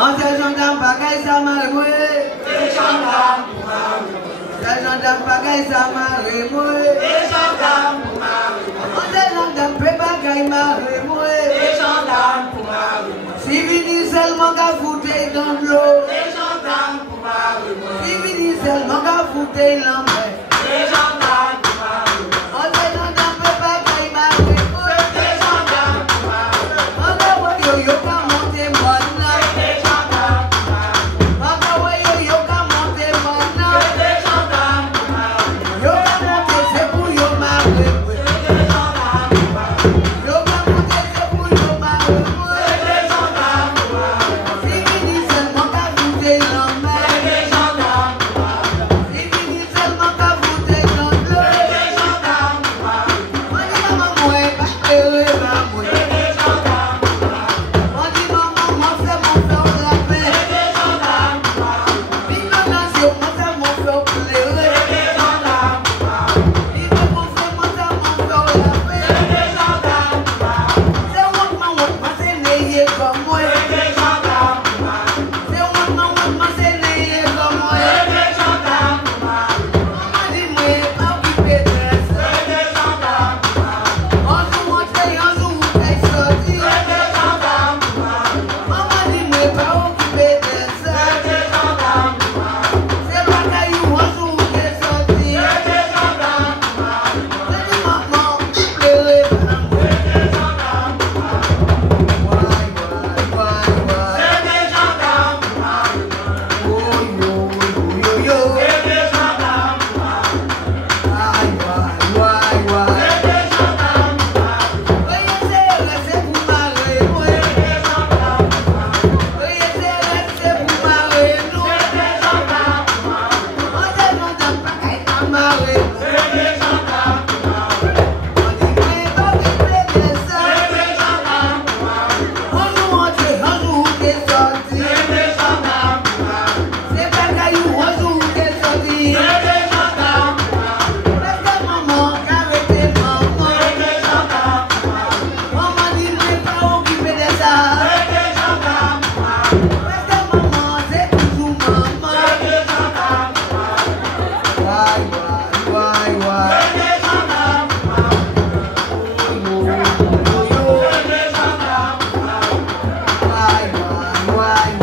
Ancien gendarme, bagaille, ça m'a remoué. Les gendarmes pour Marie. Ancien gendarme, bagaille, ça m'a remoué. Les gendarmes pour Marie. Ancien gendarme, bagaille, m'a remoué. Les gendarmes pour Marie. Si vini seulement qu'à foutre dans l'eau. Les gendarmes pour Marie. Si vini seulement qu'à foutre dans l'eau. Les gendarmes pour Marie. Ancien gendarme, bagaille, m'a remoué. Les gendarmes pour Marie. Ancien yo ka monte mwana. Les gendarmes pour Marie. Ancien yo ka monte mwana. Les gendarmes pour Marie. Yo ka monte c'est pour yo ma remoué. Les gendarmes pour Marie. Yo ka monte c'est pour yo ma remoué. Les gendarmes pour Marie. Si vini seulement qu'à foutre dans l'eau. Les gendarmes pour Marie. Si vini seulement qu'à foutre dans l'eau. Les gendarmes pour Marie. On dit maman moi pas heureux pas moi. Les gendarmes pour Marie. On dit maman moi c'est mon frère la paix. Les gendarmes pour Marie. L'inondation moi c'est mon frère pleurer. Les gendarmes pour Marie. L'hiver mon frère moi c'est mon frère la paix. Les gendarmes pour Marie. C'est moi c'est né comme moi. Les gendarmes pour Marie. C'est moi c'est né comme moi. Les gendarmes pour Marie. Maman dit moi pas occupé de ça. Les gendarmes pour Marie. On joue monter on joue fait sortir. Les gendarmes pour Marie. Maman dit moi pas occupé de ça. Les gendarmes pour Marie. C'est pas caillou on joue fait sortir. Les gendarmes pour Marie. C'est dit maman pleurer pas moi. Les gendarmes pour Marie. Why. Les gendarmes pour Marie. Oh yo. Les gendarmes pour Marie. Why. Les gendarmes pour Marie. Oye c'est pour marrer moi. Les gendarmes pour Marie. Oye c'est pour marrer nous. Les gendarmes pour Marie. On s'est longtemps pas qu'à marrer. Les gendarmes pour Marie. On dit mais pas de ça. Les gendarmes pour Marie. On joue entrer, on joue des sorties. Les gendarmes pour Marie. C'est pas caillou, on joue des sorties. Les gendarmes pour Marie. Restez maman, arrêtez maman. Les gendarmes pour Marie. Maman dit mais pas occupé de ça. Les gendarmes pour Marie. Restez maman, c'est toujours maman. Les gendarmes pour Marie. Why. Les gendarmes pour Marie. Yo. Les gendarmes pour Marie. Why.